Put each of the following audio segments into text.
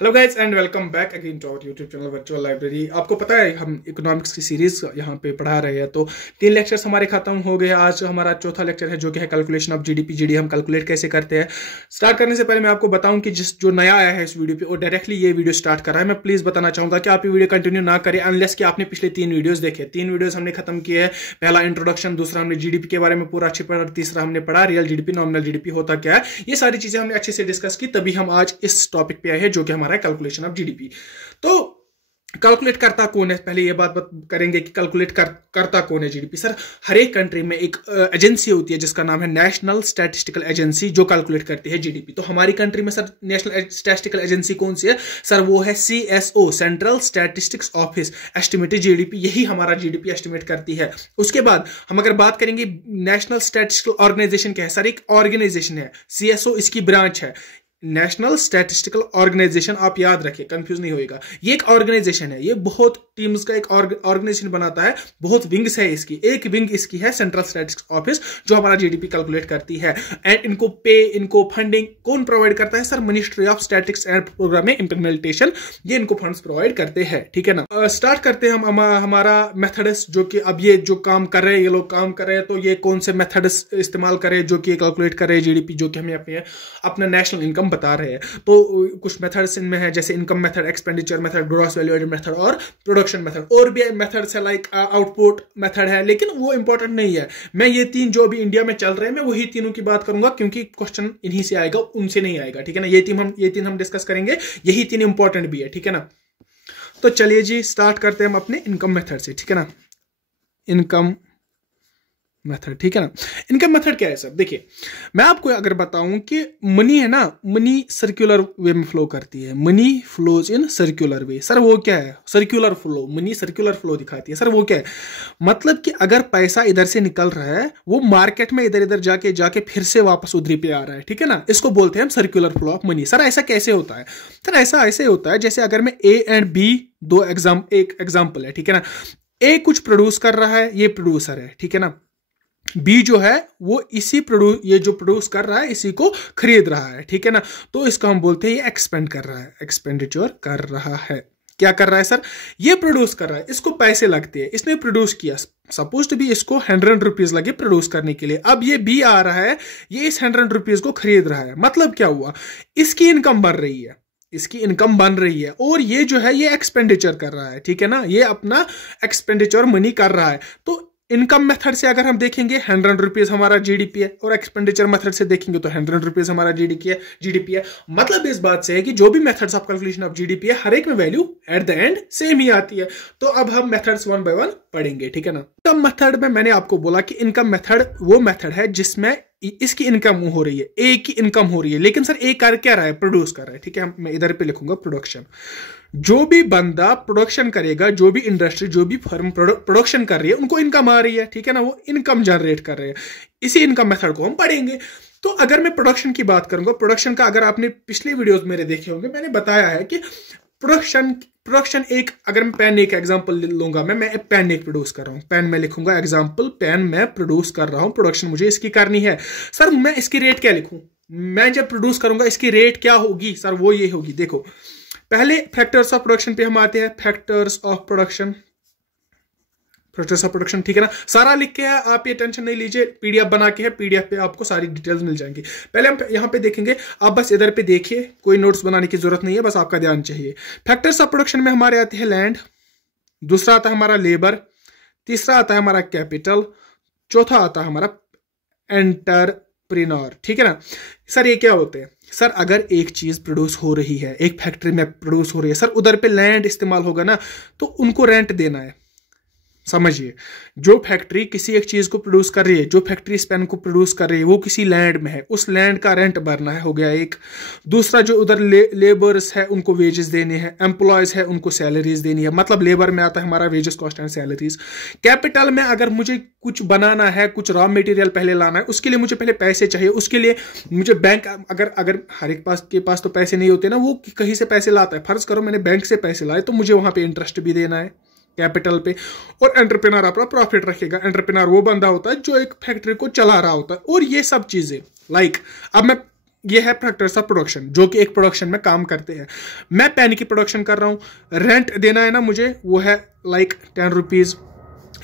Hello guys and welcome back again to our YouTube channel virtual library. आपको पता है हम इकोनॉमिक्स की सीरीज यहाँ पे पढ़ा रहे हैं, तो 3 लेक्चर्स हमारे खत्म हो गए। आज हमारा चौथा लेक्चर है जो कि है कैलकुलेशन ऑफ जीडीपी। जीडी हम कैलकुलेट कैसे करते हैं। स्टार्ट करने से पहले मैं आपको बताऊं कि जो नया आया है इस वीडियो पे और डायरेक्टली ये वीडियो स्टार्ट कर रहा है, मैं प्लीज बताना चाहूंगा कि आप ये वीडियो कंटिन्यू ना करें अनलेस कि आपने पिछले 3 वीडियोज देखे। 3 वीडियोज हमने खत्म किए हैं। पहला इंट्रोडक्शन, दूसरा हमने जीडीपी के बारे में पूरा अच्छे पढ़ा, तीसरा हमने पढ़ा रियल जीडीपी, नॉमिनल जीडीपी होता क्या है। ये सारी चीजें हमने अच्छे से डिस्कस की, तभी हम आज इस टॉपिक पे आए हैं जो कि हमारा कैलकुलेशन ऑफ जीडीपी। तो कैलकुलेट करता कौन है, पहले ये बात करेंगे कि कैलकुलेट करता कौन है जीडीपी। सर, हर एक कंट्री में एक एजेंसी होती है जिसका नाम है नेशनल स्टैटिस्टिकल एजेंसी, जो कैलकुलेट करती है जीडीपी। तो हमारी कंट्री में सर नेशनल स्टैटिस्टिकल एजेंसी कौन सी है? सर वो है CSO, central statistics office. Estimated GDP, यही हमारा जीडीपी एस्टिमेट करती है। उसके बाद हम अगर बात करेंगे नेशनल स्टैटिस्टिकल ऑर्गेनाइजेशन क्या है। सर एक ऑर्गेनाइजेशन है, सीएसओ इसकी ब्रांच है, नेशनल स्टैटिस्टिकल ऑर्गेनाइजेशन। आप याद रखिए, कंफ्यूज नहीं होएगा। ये एक ऑर्गेनाइजेशन है, ये बहुत टीम्स का एक ऑर्गेनाइजेशन बनाता है, बहुत विंग्स है इसकी। एक विंग इसकी है सेंट्रल स्टैटिस्टिक्स ऑफिस, जो हमारा जीडीपी कैलकुलेट करती है। एंड इनको पे, इनको फंडिंग कौन प्रोवाइड करता है? Sir ministry of statistics and programme implementation, ये इनको फंड्स प्रोवाइड करते हैं। ठीक है ना। स्टार्ट करते हैं हम हमारा मेथड्स, जो कि अब ये जो काम कर रहे हैं, ये लोग काम कर रहे हैं, तो ये कौन से मेथड्स इस्तेमाल करें जो कि कैलकुलेट कर रहे हैं जीडीपी, जो कि हमें अपना नेशनल इनकम बता रहे हैं। तो कुछ मेथड्स इनमें है, जैसे income method, expenditure method, gross value added method और प्रोडक्शन मेथड। और भी मेथड्स है लाइक आउटपुट मेथड है, लेकिन वो इंपॉर्टेंट नहीं है। मैं ये 3 जो भी इंडिया में चल रहे हैं, मैं वही तीनों की बात करूंगा, क्योंकि क्वेश्चन इन्हीं से आएगा, उनसे नहीं आएगा। ठीक है ना। ये तीन हम डिस्कस करेंगे, यही 3 इंपॉर्टेंट भी है। ठीक है ना। तो चलिए जी, स्टार्ट करते हैं हम अपने इनकम मेथड से। ठीक है ना। इनकम मेथड, ठीक है ना। इनकम मेथड क्या है सर? देखिए, मैं आपको अगर बताऊं कि मनी है ना, मनी सर्कुलर वे में फ्लो करती है। Money flows in circular way. Sir वो क्या है? Circular flow, money circular flow दिखाती है। सर वो क्या है? मतलब कि अगर पैसा इधर से निकल रहा है, वो मार्केट में इधर इधर जाके फिर से वापस उधरी पे आ रहा है। ठीक है ना। इसको बोलते हैं हम circular flow of money. Sir ऐसा कैसे होता है? सर ऐसा ऐसे होता है जैसे अगर मैं ए एंड बी एक एग्जाम्पल है। ठीक है ना। ए कुछ प्रोड्यूस कर रहा है, ये प्रोड्यूसर है। ठीक है ना। बी जो है वो ये जो प्रोड्यूस कर रहा है, इसी को खरीद रहा है। ठीक है ना। तो इसको हम बोलते हैं ये एक्सपेंड कर रहा है, एक्सपेंडिचर कर रहा है। क्या कर रहा है सर? ये प्रोड्यूस कर रहा है, इसको पैसे लगते हैं, इसने प्रोड्यूस किया। सपोज टू बी इसको 100 रुपीज लगे प्रोड्यूस करने के लिए। अब ये बी आ रहा है, ये इस 100 रुपीज को खरीद रहा है। मतलब क्या हुआ? इसकी इनकम बढ़ रही है, इसकी इनकम बन रही है, और ये जो है ये एक्सपेंडिचर कर रहा है। ठीक है ना। ये अपना एक्सपेंडिचर मनी कर रहा है। तो इनकम मेथड से अगर हम देखेंगे 100 रुपीज हमारा जीडीपी है, और एक्सपेंडिचर मेथड से देखेंगे तो 100 रुपीज हमारा जीडीपी है। मतलब इस बात से है कि जो भी methods of calculation of GDP है, हर एक में value at the end same ही आती है। तो अब हम मेथड्स 1 बाय 1 पढ़ेंगे। ठीक है ना। इनकम मेथड में मैंने आपको बोला कि इनकम मेथड वो मेथड है जिसमें इसकी इनकम हो रही है, ए की इनकम हो रही है, लेकिन सर ए कर क्या रहा है? प्रोड्यूस कर रहा है। ठीक है। मैं इधर पे लिखूंगा प्रोडक्शन। जो भी बंदा प्रोडक्शन करेगा, जो भी इंडस्ट्री, जो भी फर्म प्रोडक्शन कर रही है, उनको इनकम आ रही है। ठीक है ना। वो इनकम जनरेट कर रहे हैं। इसी इनकम मेथड को हम पढ़ेंगे। तो अगर मैं प्रोडक्शन की बात करूंगा, प्रोडक्शन का अगर आपने पिछले वीडियोस मेरे देखे होंगे, मैंने बताया है कि प्रोडक्शन एक, अगर मैं पेन एक एग्जांपल लूंगा, मैं पेन एक प्रोड्यूस कर रहा हूं, पेन में लिखूंगा एग्जांपल, पेन मैं प्रोड्यूस कर रहा हूं, प्रोडक्शन मुझे इसकी करनी है। सर मैं इसकी रेट क्या लिखूं? मैं जब प्रोड्यूस करूंगा इसकी रेट क्या होगी? सर वो ये होगी, देखो पहले फैक्टर्स ऑफ प्रोडक्शन पे हम आते हैं। फैक्टर्स ऑफ प्रोडक्शन, ठीक है ना। सारा लिख के है, आप ये टेंशन नहीं लीजिए, पीडीएफ बना के है, पीडीएफ पे आपको सारी डिटेल्स मिल जाएंगी। पहले हम यहाँ पे देखेंगे, आप बस इधर पे देखिए, कोई नोट्स बनाने की जरूरत नहीं है, बस आपका ध्यान चाहिए। फैक्टर्स ऑफ प्रोडक्शन में हमारे आते हैं लैंड, दूसरा आता है हमारा लेबर, तीसरा आता है हमारा कैपिटल, चौथा आता है हमारा एंटरप्रेन्योर। ठीक है ना। सर ये क्या होते हैं? सर अगर एक चीज प्रोड्यूस हो रही है, एक फैक्ट्री में प्रोड्यूस हो रही है, सर उधर पे लैंड इस्तेमाल होगा ना, तो उनको रेंट देना है। समझिए, जो फैक्ट्री किसी एक चीज को प्रोड्यूस कर रही है, जो फैक्ट्री इस पेन को प्रोड्यूस कर रही है, वो किसी लैंड में है, उस लैंड का रेंट भरना है, हो गया एक। दूसरा जो उधर लेबर्स है, उनको वेजेस देने हैं, एम्प्लॉयज है, उनको सैलरीज देनी है। मतलब लेबर में आता है हमारा wages, cost and salaries. Capital में अगर मुझे कुछ बनाना है, कुछ रॉ मटेरियल पहले लाना है, उसके लिए मुझे पहले पैसे चाहिए। उसके लिए मुझे बैंक, अगर हर एक के पास तो पैसे नहीं होते ना, वो कहीं से पैसे लाता है। फर्ज करो मैंने बैंक से पैसे लाए, तो मुझे वहां पे इंटरेस्ट भी देना है कैपिटल पे। और एंटरप्रेन्योर अपना प्रॉफिट रखेगा। एंटरप्रेन्योर वो बंदा होता है जो एक फैक्ट्री को चला रहा होता है। और ये सब चीजें लाइक, अब मैं ये है फैक्टर्स ऑफ प्रोडक्शन जो कि एक प्रोडक्शन में काम करते हैं। मैं पेन की प्रोडक्शन कर रहा हूँ, रेंट देना है ना मुझे, वो है like 10 rupees,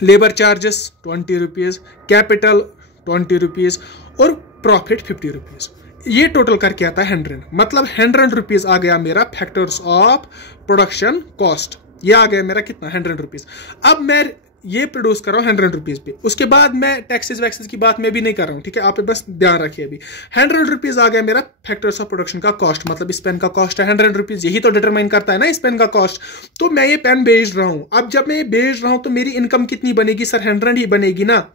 labour charges 20 rupees, capital 20 rupees और प्रॉफिट 50 रुपीज़। ये टोटल करके आता है 100, मतलब 100 रुपीज़ आ गया मेरा फैक्टर्स ऑफ प्रोडक्शन कॉस्ट। ये आ गया मेरा कितना, 100 रुपीज़। अब मैं ये प्रोड्यूस कर रहा हूँ 100 रुपीज़ पे, उसके बाद मैं टैक्सेस वैक्सेस की बात मैं भी नहीं कर रहा हूँ, ठीक है, आप बस ध्यान रखिए। अभी 100 रुपीज़ आ गया मेरा फैक्टर्स ऑफ प्रोडक्शन का कॉस्ट, मतलब इस पेन का कॉस्ट है 100 रुपीज़, यही तो डिटरमाइन करता है ना इस पेन का कॉस्ट। तो मैं ये पेन बेच रहा हूँ, अब जब मैं ये बेच रहा हूँ तो मेरी इनकम कितनी बनेगी सर, 100 ही बनेगी ना,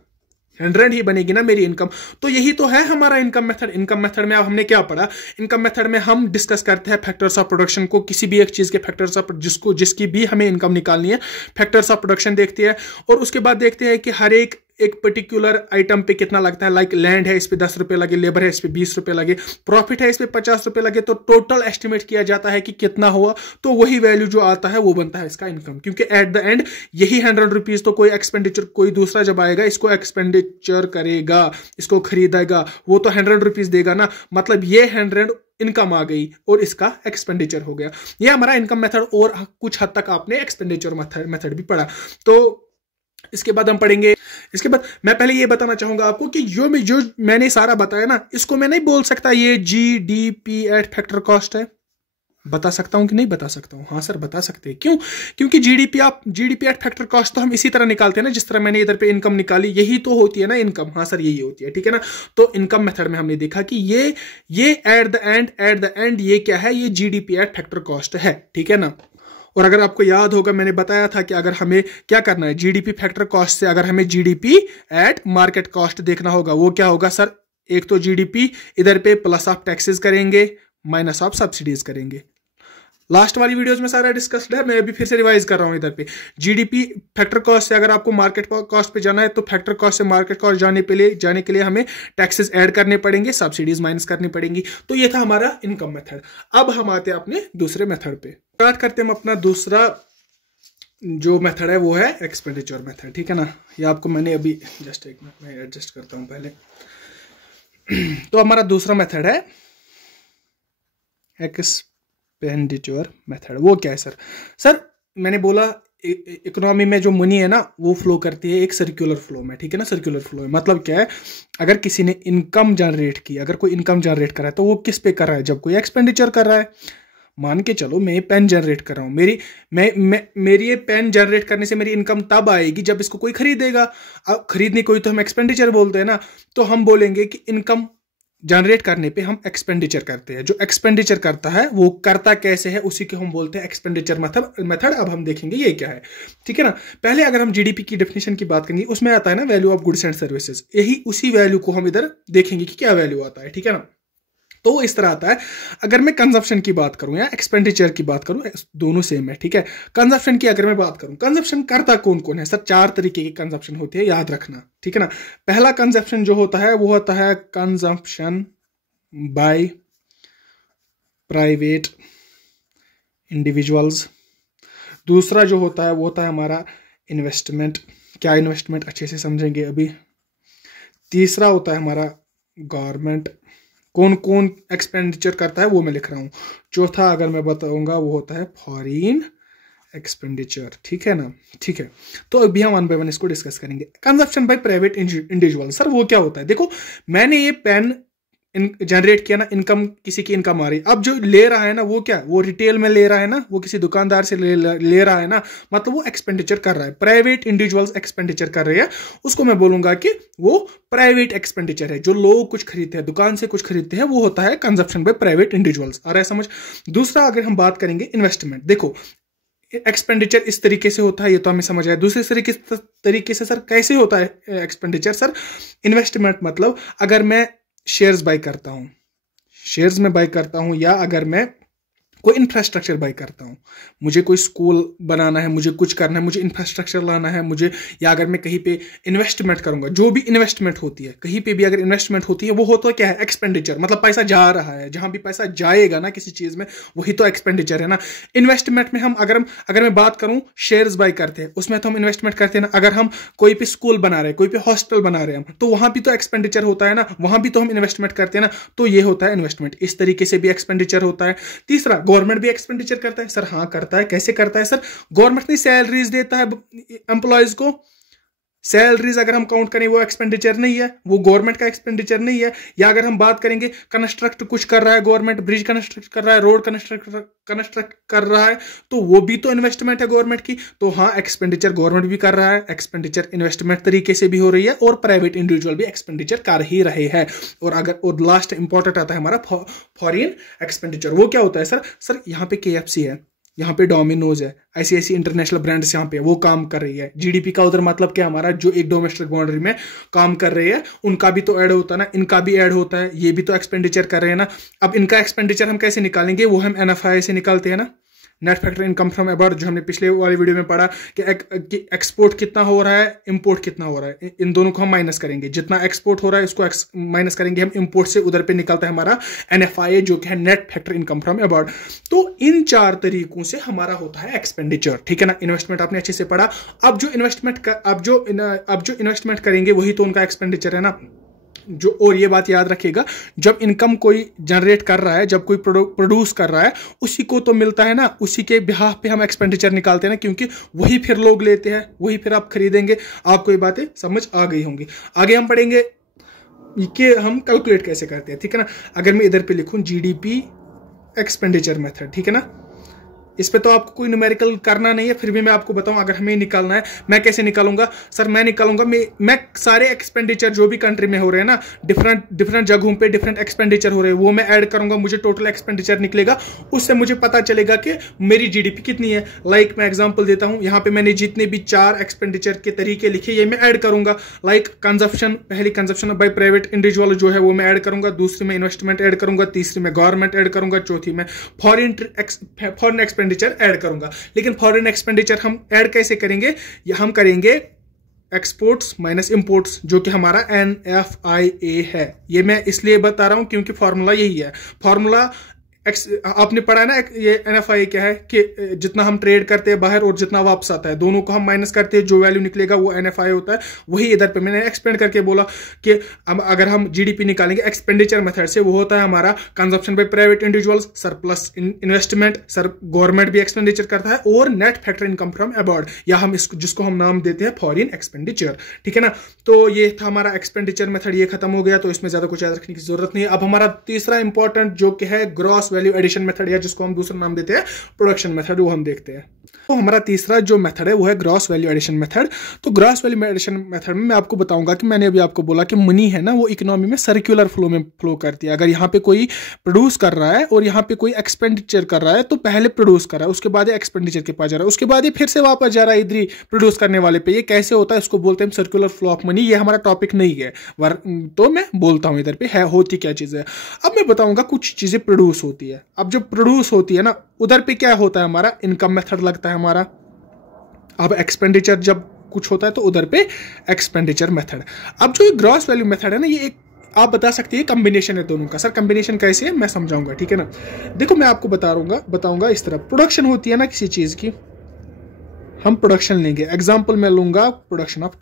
100 ही बनेगी ना मेरी इनकम। तो यही तो है हमारा इनकम मेथड। इनकम मेथड में अब हमने क्या पढ़ा, इनकम मेथड में हम डिस्कस करते हैं फैक्टर्स ऑफ प्रोडक्शन को, किसी भी एक चीज के फैक्टर्स ऑफ जिसकी भी हमें इनकम निकालनी है, फैक्टर्स ऑफ प्रोडक्शन देखते हैं। और उसके बाद देखते हैं कि हर एक पर्टिकुलर आइटम पे कितना लगता है, लाइक लैंड है इस पे 10 रुपए लगे, लेबर है इस पे 20 रुपए लगे, प्रॉफिट है इस पे 50 रुपए लगे, तो टोटल एस्टिमेट किया जाता है कि कितना हुआ, तो वही वैल्यू जो आता है वो बनता है इसका इनकम। क्योंकि एट द एंड यही 100 रुपीज तो कोई एक्सपेंडिचर, कोई दूसरा जब आएगा इसको एक्सपेंडिचर करेगा, इसको खरीदेगा, वो तो 100 रुपीज देगा ना, मतलब ये 100 इनकम आ गई और इसका एक्सपेंडिचर हो गया। ये हमारा इनकम मेथड, और कुछ हद तक आपने एक्सपेंडिचर मेथड भी पढ़ा। तो इसके बाद हम पढ़ेंगे, इसके बाद मैं पहले ये बताना चाहूंगा आपको कि जो मैंने सारा बताया ना, इसको मैं नहीं बोल सकता ये GDP एट फैक्टर कॉस्ट है। बता सकता हूं कि नहीं बता सकता हूं? हाँ सर बता सकते हैं। क्यों? क्योंकि GDP एट फैक्टर कॉस्ट तो हम इसी तरह निकालते हैं ना, जिस तरह मैंने इधर पे इनकम निकाली, यही तो होती है ना इनकम। हाँ सर यही होती है, ठीक है ना। तो इनकम मेथड में हमने देखा कि ये एट द एंड ये क्या है, ये GDP एट फैक्टर कॉस्ट है, ठीक है ना। और अगर आपको याद होगा मैंने बताया था कि अगर हमें क्या करना है, GDP फैक्टर कॉस्ट से अगर हमें GDP एट मार्केट कॉस्ट देखना होगा, वो क्या होगा सर, एक तो GDP इधर पे प्लस ऑफ टैक्सेस करेंगे, माइनस ऑफ सब्सिडीज करेंगे। लास्ट वाली वीडियोस में सारा डिस्कस्ड है, मैं अभी फिर से रिवाइज कर रहा हूं। इधर पे GDP फैक्टर कॉस्ट से अगर आपको मार्केट कॉस्ट पे जाना है, तो फैक्टर कॉस्ट से मार्केट कॉस्ट जाने के लिए हमें टैक्सेस ऐड करने पड़ेंगे, सब्सिडीज माइनस करनी पड़ेंगी। तो ये था हमारा इनकम मेथड। अब हम आते हैं अपने दूसरे मेथड पे। स्टार्ट करते हैं हम अपना दूसरा जो मेथड है, वो है एक्सपेंडिचर मेथड, ठीक है ना। ये आपको मैंने अभी जस्ट एक मिनट में एडजस्ट करता हूं पहले। तो हमारा दूसरा मेथड है एक्सपेंडिचर मेथड। वो क्या है सर मैंने बोला इकोनॉमी में जो मनी है ना, वो फ्लो करती है एक सर्कुलर फ्लो में, ठीक है ना। सर्कुलर फ्लो में मतलब क्या है, अगर किसी ने इनकम जनरेट की, अगर कोई इनकम जनरेट कर रहा है तो वो किस पे कर रहा है, जब कोई एक्सपेंडिचर कर रहा है। मान के चलो मैं ये पेन जनरेट कर रहा हूं, मेरी ये पेन जनरेट करने से मेरी इनकम तब आएगी जब इसको कोई खरीदेगा। अब खरीदने कोई तो हम एक्सपेंडिचर बोलते हैं ना, तो हम बोलेंगे कि इनकम जनरेट करने पे हम एक्सपेंडिचर करते हैं। जो एक्सपेंडिचर करता है वो करता कैसे है, उसी को हम बोलते हैं एक्सपेंडिचर मेथड। अब हम देखेंगे ये क्या है, ठीक है ना। पहले अगर हम GDP की डेफिनेशन की बात करेंगे, उसमें आता है ना value of goods and services, यही उसी वैल्यू को हम इधर देखेंगे कि क्या वैल्यू आता है, ठीक है ना। तो इस तरह आता है। अगर मैं कंजप्शन की बात करूं या एक्सपेंडिचर की बात करूं, दोनों सेम है, ठीक है। कंजप्शन की अगर मैं बात करूं, कंजप्शन करता कौन कौन है सर, 4 तरीके की कंजप्शन होती है, याद रखना, ठीक है ना। पहला कंजप्शन जो होता है वो होता है कंजप्शन बाय प्राइवेट इंडिविजुअल्स। दूसरा जो होता है वो होता है हमारा इन्वेस्टमेंट। क्या इन्वेस्टमेंट, अच्छे से समझेंगे अभी। तीसरा होता है हमारा गवर्नमेंट, कौन कौन एक्सपेंडिचर करता है वो मैं लिख रहा हूं। चौथा अगर मैं बताऊंगा वो होता है फॉरेन एक्सपेंडिचर, ठीक है ना, ठीक है। तो अभी हम 1 बाय 1 इसको डिस्कस करेंगे। Consumption by private individual, sir वो क्या होता है। देखो मैंने ये पेन जनरेट किया ना, इनकम, किसी की इनकम आ रही, अब जो ले रहा है ना वो क्या, वो रिटेल में ले रहा है ना, वो किसी दुकानदार से ले रहा है ना, मतलब वो एक्सपेंडिचर कर रहा है। प्राइवेट इंडिविजुअल्स एक्सपेंडिचर कर रहे हैं, उसको मैं बोलूंगा कि वो प्राइवेट एक्सपेंडिचर है। जो लोग कुछ खरीदते हैं, दुकान से कुछ खरीदते हैं, वो होता है कंजप्शन बाय प्राइवेट इंडिविजुअल्स। आ रहा है समझ। दूसरा अगर हम बात करेंगे इन्वेस्टमेंट, देखो एक्सपेंडिचर इस तरीके से होता है, ये तो हमें समझ आया। दूसरे तरीके से सर कैसे होता है एक्सपेंडिचर, सर इन्वेस्टमेंट मतलब अगर मैं शेयर्स बाय करता हूं, शेयर्स में बाय करता हूं, या अगर मैं कोई इंफ्रास्ट्रक्चर बाय करता हूँ, मुझे कोई स्कूल बनाना है, मुझे कुछ करना है, मुझे इंफ्रास्ट्रक्चर लाना है, मुझे, या अगर मैं कहीं पे इन्वेस्टमेंट करूंगा, जो भी इन्वेस्टमेंट होती है कहीं पे भी अगर इन्वेस्टमेंट होती है वो होता है क्या है, एक्सपेंडिचर। मतलब पैसा जा रहा है, जहां भी पैसा जाएगा ना किसी चीज में, वही तो एक्सपेंडिचर है ना। इन्वेस्टमेंट में हम अगर मैं बात करूं, शेयर्स बाय करते हैं, उसमें तो हम इन्वेस्टमेंट करते हैं ना। अगर हम कोई पे स्कूल बना रहे हैं, कोई पे हॉस्टल बना रहे हैं हम, तो वहां भी तो एक्सपेंडिचर होता है ना, वहां भी तो हम इन्वेस्टमेंट करते हैं ना। तो ये होता है इन्वेस्टमेंट। इस तरीके से भी एक्सपेंडिचर होता है। तीसरा, गवर्नमेंट भी एक्सपेंडिचर करता है। सर हाँ करता है। कैसे करता है सर? गवर्नमेंट ने सैलरीज देता है एम्प्लॉयज को। सैलरीज अगर हम काउंट करें वो एक्सपेंडिचर नहीं है, वो गवर्नमेंट का एक्सपेंडिचर नहीं है। या अगर हम बात करेंगे, कंस्ट्रक्ट कुछ कर रहा है गवर्नमेंट, ब्रिज कंस्ट्रक्ट कर रहा है, रोड कंस्ट्रक्ट कर रहा है, तो वो भी तो इन्वेस्टमेंट है गवर्नमेंट की। तो हाँ, एक्सपेंडिचर गवर्नमेंट भी कर रहा है, एक्सपेंडिचर इन्वेस्टमेंट तरीके से भी हो रही है, और प्राइवेट इंडिविजुअल भी एक्सपेंडिचर कर ही रहे हैं। और लास्ट इंपॉर्टेंट आता है हमारा फॉरेन एक्सपेंडिचर। वो क्या होता है सर यहाँ पे KFC है, यहाँ पे डोमिनोज है, ऐसी इंटरनेशनल ब्रांड्स यहाँ पे वो काम कर रही है। GDP का उधर मतलब क्या, हमारा जो एक डोमेस्टिक बाउंड्री में काम कर रही है, उनका भी तो ऐड होता है ना, इनका भी ऐड होता है, ये भी तो एक्सपेंडिचर कर रहे हैं ना। अब इनका एक्सपेंडिचर हम कैसे निकालेंगे? वो हम NFI से निकालते हैं ना, net factor income from abroad, जो हमने पिछले वाली वीडियो में पढ़ा कि एक्सपोर्ट कितना हो रहा है, इंपोर्ट कितना हो रहा है, इन दोनों को हम माइनस करेंगे। जितना एक्सपोर्ट हो रहा है उसको माइनस करेंगे हम इंपोर्ट से, उधर पे निकलता है हमारा NFI, जो कि है net factor income from abroad. तो इन 4 तरीकों से हमारा होता है एक्सपेंडिचर, ठीक है ना। इन्वेस्टमेंट आपने अच्छे से पढ़ा। अब जो इन्वेस्टमेंट करेंगे वही तो उनका एक्सपेंडिचर है ना। और ये बात याद रखिएगा, जब इनकम कोई जनरेट कर रहा है, जब कोई प्रोड्यूस कर रहा है, उसी को तो मिलता है ना, उसी के बिहाफ पे हम एक्सपेंडिचर निकालते हैं ना, क्योंकि वही फिर लोग लेते हैं, वही फिर आप खरीदेंगे। आपको ये बातें समझ आ गई होंगी। आगे हम पढ़ेंगे कि हम कैलकुलेट कैसे करते हैं, ठीक है ना। अगर मैं इधर पे लिखूं GDP एक्सपेंडिचर मेथड, ठीक है ना, इस पे तो आपको कोई न्यूमेरिकल करना नहीं है, फिर भी मैं आपको बताऊं अगर हमें निकालना है, मैं कैसे निकालूंगा सर? मैं निकालूंगा, मैं सारे एक्सपेंडिचर जो भी कंट्री में हो रहे हैं ना, डिफरेंट जगहों पे डिफरेंट एक्सपेंडिचर हो रहे हैं, वो मैं ऐड करूंगा, मुझे टोटल एक्सपेंडिचर निकलेगा। उससे मुझे पता चलेगा कि मेरी GDP कितनी है। लाइक मैं एग्जाम्पल देता हूं, यहाँ पे मैंने जितने भी 4 एक्सपेंडिचर के तरीके लिखे, ये मैं ऐड करूंगा। लाइक कंजप्शन, पहली कंजप्शन बाय प्राइवेट इंडिविजुअल जो है वो मैं ऐड करूंगा, दूसरी में इन्वेस्टमेंट ऐड करूंगा, तीसरी में गवर्नमेंट ऐड करूंगा, चौथी में फॉरेन एक्सपेंडिचर ऐड करूंगा। लेकिन फॉरेन एक्सपेंडिचर हम ऐड कैसे करेंगे? हम करेंगे एक्सपोर्ट्स माइनस इंपोर्ट्स, जो कि हमारा NFIA है। ये मैं इसलिए बता रहा हूं क्योंकि फॉर्मूला यही है। फॉर्मूला आपने पढ़ा ना, ये NFI क्या है कि जितना हम ट्रेड करते हैं बाहर और जितना वापस आता है, दोनों को हम माइनस करते हैं, जो वैल्यू निकलेगा वो NFI होता है। वही इधर पे मैंने एक्सपेंड करके बोला कि अगर हम GDP निकालेंगे एक्सपेंडिचर मेथड से, वो होता है हमारा consumption by private individuals, surplus investment, government भी एक्सपेंडिचर करता है, और net factor income from abroad, या हम इसको जिसको हम नाम देते हैं फॉरेन एक्सपेंडिचर, ठीक है ना। तो ये था हमारा एक्सपेंडिचर मेथड, ये खत्म हो गया, तो इसमें ज्यादा कुछ याद रखने की जरूरत नहीं है। अब हमारा तीसरा इंपॉर्टेंट जो कि है ग्रॉस वैल्यू एडिशन मेथड, या जिसको हम दूसरा नाम देते हैं प्रोडक्शन मेथड, वो हम देखते हैं। तो हमारा तीसरा जो मेथड है वो है ग्रॉस वैल्यू एडिशन मेथड। तो ग्रॉस वैल्यू एडिशन मेथड में मैं आपको बताऊंगा कि मैंने अभी आपको बोला कि मनी है ना, वो इकोनॉमी में सर्कुलर फ्लो में फ्लो करती है। अगर यहाँ पे कोई प्रोड्यूस कर रहा है और यहाँ पे कोई एक्सपेंडिचर कर रहा है, तो पहले प्रोड्यूस कर रहा है, उसके बाद एक्सपेंडिचर के पास जा रहा है, उसके बाद फिर से वापस जा रहा है इधर ही प्रोड्यूस करने वाले पे। ये कैसे होता है? इसको बोलते हैं सर्कुलर फ्लो ऑफ मनी। ये हमारा टॉपिक नहीं है, तो मैं बोलता हूँ इधर पे है होती क्या चीज है। अब मैं बताऊंगा कुछ चीजें प्रोड्यूस होती है। अब जो प्रोड्यूस होती है ना, उधर पे क्या होता है? हमारा इनकम मेथड लगता है हमारा। अब एक्सपेंडिचर जब कुछ होता है तो उधर पे एक्सपेंडिचर मेथड। अब जो ग्रॉस वैल्यू मेथड है ना, ये एक आप बता सकते हैं कॉम्बिनेशन है दोनों का। सर कॉम्बिनेशन कैसे है मैं समझाऊंगा, ठीक है ना। देखो मैं आपको बताऊंगा इस तरह। प्रोडक्शन होती है ना किसी चीज की, हम प्रोडक्शन लेंगे। एग्जांपल मैं लूंगा प्रोडक्शन ऑफ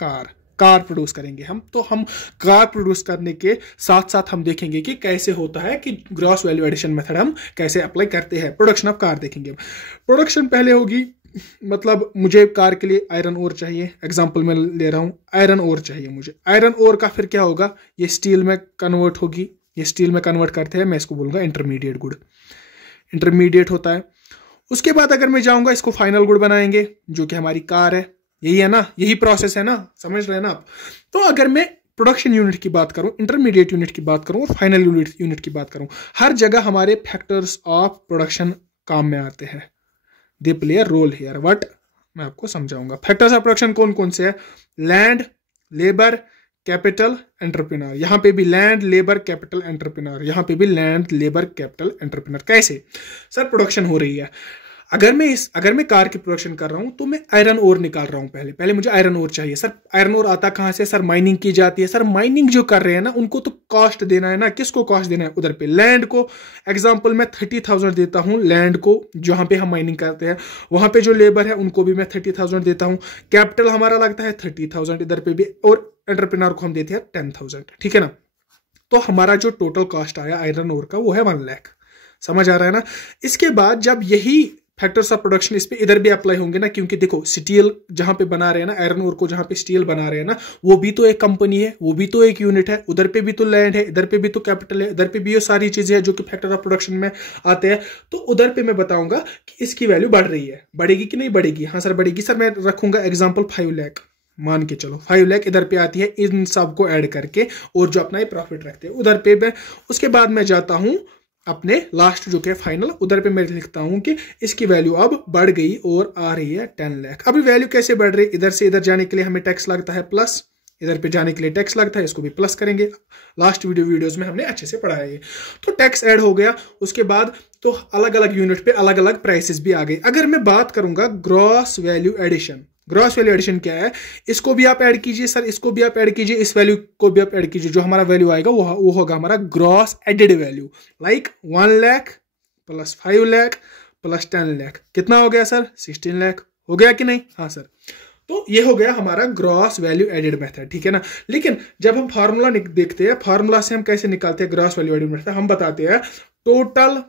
कार प्रोड्यूस करेंगे हम। तो हम कार प्रोड्यूस करने के साथ साथ हम देखेंगे कि कैसे होता है कि ग्रॉस वैल्यू एडिशन मेथड हम कैसे अप्लाई करते हैं। प्रोडक्शन ऑफ कार देखेंगे। प्रोडक्शन पहले होगी, मतलब मुझे कार के लिए आयरन ओर चाहिए, एग्जांपल मैं ले रहा हूं, आयरन ओर चाहिए मुझे। आयरन ओर का फिर क्या होगा? ये स्टील में कन्वर्ट होगी, ये स्टील में कन्वर्ट करते हैं, मैं इसको बोलूंगा इंटरमीडिएट गुड। इंटरमीडिएट होता है। उसके बाद अगर मैं जाऊंगा, इसको फाइनल गुड बनाएंगे, जो कि हमारी कार है। यही है ना, यही प्रोसेस है ना, समझ रहे हैं ना आप। तो अगर मैं प्रोडक्शन यूनिट की बात करूं, इंटरमीडिएट यूनिट की बात करूं और फाइनल यूनिट की बात करूं, हर जगह हमारे फैक्टर्स ऑफ प्रोडक्शन काम में आते हैं। They play a role here. What? मैं आपको समझाऊंगा। फैक्टर्स ऑफ प्रोडक्शन कौन कौन से है? लैंड, लेबर, कैपिटल एंटरप्रेन्योर, यहाँ पे भी लैंड लेबर कैपिटल एंटरप्रेन्योर, यहाँ पे भी लैंड लेबर कैपिटल एंटरप्रेन्योर। कैसे सर? प्रोडक्शन हो रही है, अगर मैं कार की प्रोडक्शन कर रहा हूं तो मैं आयरन ओर निकाल रहा हूं, पहले मुझे आयरन ओर चाहिए। सर आयरन ओर आता कहां से? सर माइनिंग की जाती है। सर माइनिंग जो कर रहे हैं ना, उनको तो कॉस्ट देना है ना, किसको कॉस्ट देना है? उधर पे लैंड को। एग्जांपल मैं 30,000 देता हूं लैंड को, जहां पे हम माइनिंग करते हैं, वहां पे जो लेबर है उनको भी मैं 30,000 देता हूं। कैपिटल हमारा लगता है 30,000 इधर पे भी, और एंटरप्रेन्योर को हम देते हैं 10,000, ठीक है ना। तो हमारा जो टोटल कॉस्ट आया आयरन ओर का वो है 1 लाख। समझ आ रहा है ना? इसके बाद जब यही फैक्टर्स ऑफ प्रोडक्शन इस पे इधर भी अप्लाई होंगे ना, क्योंकि देखो स्टील जहां पे बना रहे हैं ना, आयरन ओर को जहां पे स्टील बना रहे हैं ना, वो भी तो एक कंपनी है, वो भी तो एक यूनिट है, उधर पे भी तो लैंड है, इधर पे भी तो कैपिटल है, इधर पे भी ये सारी चीजें हैं जो कि फैक्टर ऑफ प्रोडक्शन में आते हैं। तो उधर पे मैं बताऊंगा कि इसकी वैल्यू बढ़ रही है, बढ़ेगी कि नहीं बढ़ेगी? हाँ सर बढ़ेगी। सर मैं रखूंगा एग्जाम्पल 5 लाख, मान के चलो 5 लाख इधर पे आती है इन सब को ऐड करके, और जो अपना ये प्रॉफिट रखते हैं उधर पे मैं, उसके बाद मैं जाता हूं अपने लास्ट जो कि फाइनल, उधर पे मैं लिखता हूं कि इसकी वैल्यू अब बढ़ गई और आ रही है 10 लाख। अभी वैल्यू कैसे बढ़ रही है? इधर से इधर जाने के लिए हमें टैक्स लगता है प्लस, इधर पे जाने के लिए टैक्स लगता है, इसको भी प्लस करेंगे। लास्ट वीडियोज में हमने अच्छे से पढ़ाया है। तो टैक्स ऐड हो गया, उसके बाद तो अलग अलग यूनिट पे अलग अलग प्राइसेस भी आ गए। अगर मैं बात करूंगा gross value addition, gross value addition क्या है? इसको भी आप ऐड कीजिए सर, इसको भी आप ऐड कीजिए, इस वैल्यू को भी आप ऐड कीजिए। जो हमारा वैल्यू आएगा वो होगा हमारा gross added value, like 1 lakh plus 5 lakh plus 10 lakh. कितना हो गया सर? 16 लाख हो गया कि नहीं? हाँ सर। तो ये हो गया हमारा ग्रॉस वैल्यू एडेड मेथड, ठीक है ना। लेकिन जब हम फार्मूला देखते हैं, फार्मूला से हम कैसे निकालते हैं ग्रॉस वैल्यू एडेड मेथड? हम बताते हैं टोटल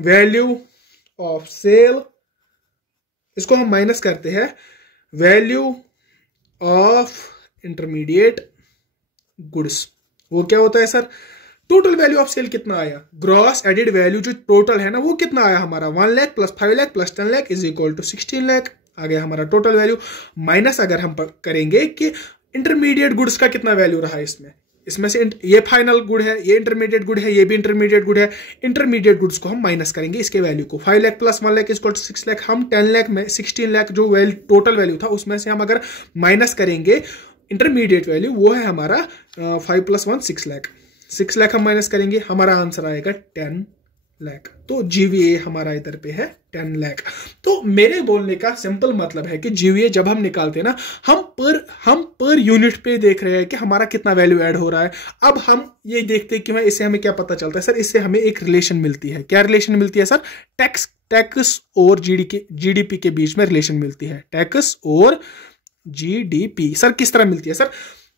वैल्यू ऑफ सेल, इसको हम माइनस करते हैं वैल्यू ऑफ इंटरमीडिएट गुड्स। वो क्या होता है sir? Total value of sale कितना आया? ग्रॉस एडेड वैल्यू जो टोटल है ना, वो कितना आया हमारा? 1 lakh plus 5 lakh plus 10 lakh is equal to 16 lakh आ गया हमारा टोटल वैल्यू। माइनस अगर हम करेंगे कि इंटरमीडिएट गुड्स का कितना वैल्यू रहा इसमें से ये फाइनल गुड है, ये इंटरमीडिएट गुड है, ये भी इंटरमीडिएट गुड है। इंटरमीडिएट गुड्स को हम माइनस करेंगे इसके वैल्यू को। 5 lakh plus 1 lakh is equal to 6 lakh. हम 10 लाख में 16 लाख जो टोटल वैल्यू था उसमें से हम अगर माइनस करेंगे इंटरमीडिएट वैल्यू, वो है हमारा 5 प्लस 1 6 लाख। 6 लाख हम माइनस करेंगे, हमारा आंसर आएगा 10 लाख। तो जीवीए हमारा इधर पे है 10 लाख। तो मेरे बोलने का सिंपल मतलब है कि जीवीए जब हम निकालते हैं ना, हम पर यूनिट पे देख रहे हैं कि हमारा कितना वैल्यू ऐड हो रहा है। अब हम ये देखते हैं कि इससे हमें क्या पता चलता है सर? इससे हमें एक रिलेशन मिलती है। क्या रिलेशन मिलती है सर? टैक्स और जीडीपी के बीच में रिलेशन मिलती है। टैक्स और जीडीपी सर किस तरह मिलती है सर?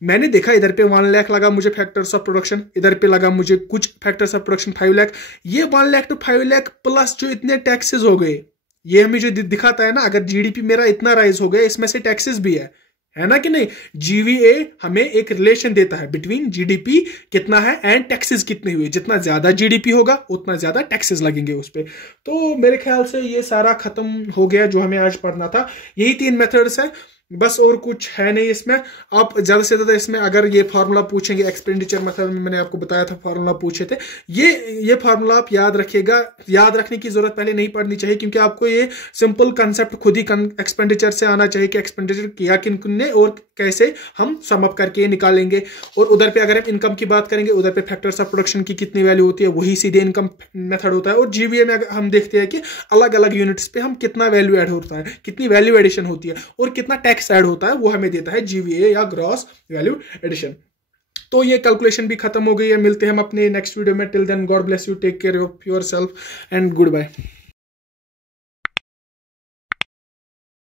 मैंने देखा इधर पे 1 लाख लगा मुझे फैक्टर्स ऑफ प्रोडक्शन, इधर पे लगा मुझे कुछ फैक्टर्स ऑफ प्रोडक्शन 5 लाख। ये 1 लाख टू 5 लाख प्लस जो इतने टैक्सेस हो गए, ये हमें जो दिखाता है ना, अगर जीडीपी मेरा इतना राइज हो गया, इसमें से टैक्सेस भी है ना कि नहीं? जीवीए हमें एक रिलेशन देता है बिटवीन जीडीपी कितना है एंड टैक्सेस कितने हुए। जितना ज्यादा जीडीपी होगा उतना ज्यादा टैक्सेस लगेंगे उस पर। तो मेरे ख्याल से ये सारा खत्म हो गया जो हमें आज पढ़ना था। यही 3 मेथड्स है बस, और कुछ है नहीं इसमें। आप ज्यादा से ज्यादा इसमें अगर ये फार्मूला पूछेंगे, एक्सपेंडिचर मेथड में मैंने आपको बताया था फार्मूला पूछे थे, ये फार्मूला आप याद रखिएगा। याद रखने की जरूरत पहले नहीं पड़नी चाहिए, क्योंकि आपको ये सिंपल कंसेप्ट खुद ही एक्सपेंडिचर से आना चाहिए कि एक्सपेंडिचर किया किन ने और कैसे हम सम अप करके निकालेंगे। और उधर पे अगर हम इनकम की बात करेंगे, उधर पे फैक्टर्स ऑफ प्रोडक्शन की कितनी वैल्यू होती है, वही सीधे इनकम मेथड होता है। और जीवीए में हम देखते हैं कि अलग अलग यूनिट्स पे हम कितना वैल्यू ऐड होता है, कितनी वैल्यू एडिशन होती है और कितना टैक्स ऐड होता है, वो हमें देता है जीवीए या ग्रॉस वैल्यू एडिशन। तो ये कैलकुलेशन भी खत्म हो गई है। मिलते हैं हम अपने नेक्स्ट वीडियो में। Till then god bless you, take care of yourself and good bye.